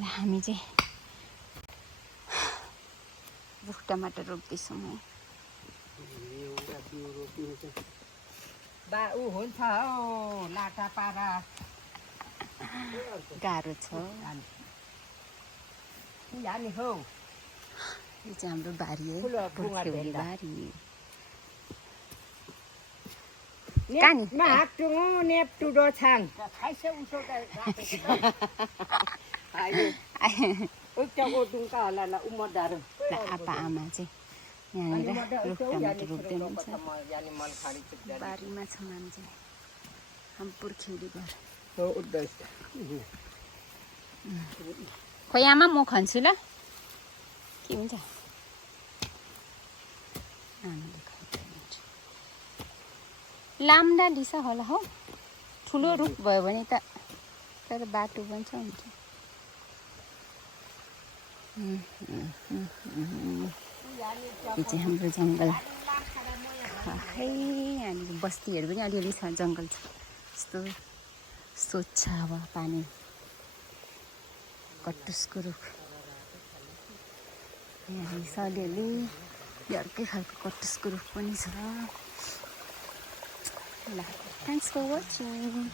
हामी चाहिँ रुख टमाटर रोप्दैछौँ है। बा ऊ हुन्छ हौ लाटा पारा गाह्रो छ। जाने हौ यो चाहिँ हाम्रो बारी है, पुर्ख्यौली बारी। Mahaktungu neptu dochang. Kaisa usok आप्पा आमा चाहिँ यहाँनिर रुख टमाटर रोप्दै हुनुहुन्छ। बारीमा छौँ हामी चाहिँ, हाम्रो पुर्ख्यौली घर। खोइ आमा म खन्छु ल, के हुन्छ। लाम्डा दिसा होला हौ, ठुलो रुख भयो भने त तर बाटो पनि छ हुन्छ। यो चाहिँ हाम्रो जङ्गल है, यहाँनिर बस्तीहरू पनि अलिअलि छ, जङ्गल छ। यस्तो स्वच्छ हावा पानी, कटुसको रुख यहाँ छ अलिअलि। अर्कै खालको कटुसको रुख पनि छ। ल, थ्याङ्क्स फर वाचिङ।